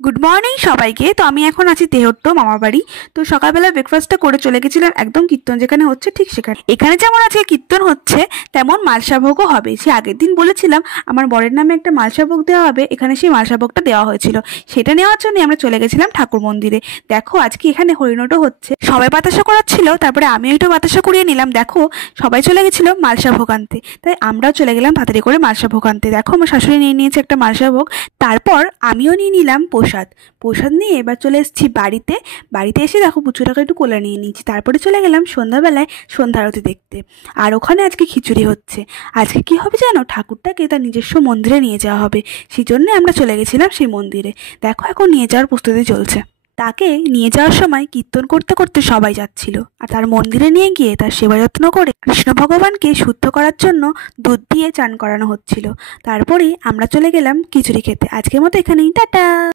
Good morning সবাইকে। তো আমি এখন আছি তেহট্ট মামা বাড়ি। তো সকালবেলা ব্রেকফাস্টটা করে চলে গেছিলাম একদম কীর্তন যেখানে হচ্ছে ঠিক সেখানে। এখানে যেমন আজকে কীর্তন হচ্ছে তেমন মালসাভোগও হবে। সে আগের দিন বলেছিলাম আমার বরের নামে একটা মালসাভোগ দেওয়া হবে, এখানে সেই মালসাভোগটা দেওয়া হয়েছিল। সেটা নেওয়ার জন্য আমরা চলে গেছিলাম ঠাকুর মন্দিরে। দেখো আজকে এখানে হরিণটো হচ্ছে, সবাই বাতাসা করাচ্ছিল, তারপরে আমিও একটু বাতাসা করিয়ে নিলাম। দেখো সবাই চলে গেছিল মালসাভোগ আনতে, তাই আমরাও চলে গেলাম তাড়াতাড়ি করে মালসাভোগ আনতে। দেখো আমার শাশুড়ি নিয়ে নিয়েছে একটা মালসাভোগ, তারপর আমিও নিয়ে নিলাম প্রসাদ। প্রসাদ নিয়ে এবার চলে এসেছি বাড়িতে। বাড়িতে এসে দেখো পুচুটাকে একটু কোলে নিয়ে নিয়েছি, তারপরে চলে গেলাম সন্ধ্যাবেলায় সন্ধ্যা আরতি দেখতে। আর ওখানে আজকে খিচুড়ি হচ্ছে। আজকে কি হবে জানো, ঠাকুরটাকে তার নিজস্ব মন্দিরে নিয়ে যাওয়া হবে, সেই জন্য আমরা চলে গেছিলাম সেই মন্দিরে। দেখো এখন নিয়ে যাওয়ার প্রস্তুতি চলছে। তাকে নিয়ে যাওয়ার সময় কীর্তন করতে করতে সবাই যাচ্ছিল, আর তার মন্দিরে নিয়ে গিয়ে তার সেবা যত্ন করে কৃষ্ণ ভগবানকে শুদ্ধ করার জন্য দুধ দিয়ে চান করানো হচ্ছিল। তারপরেই আমরা চলে গেলাম খিচুড়ি খেতে। আজকের মতো এখানেই, টাটা।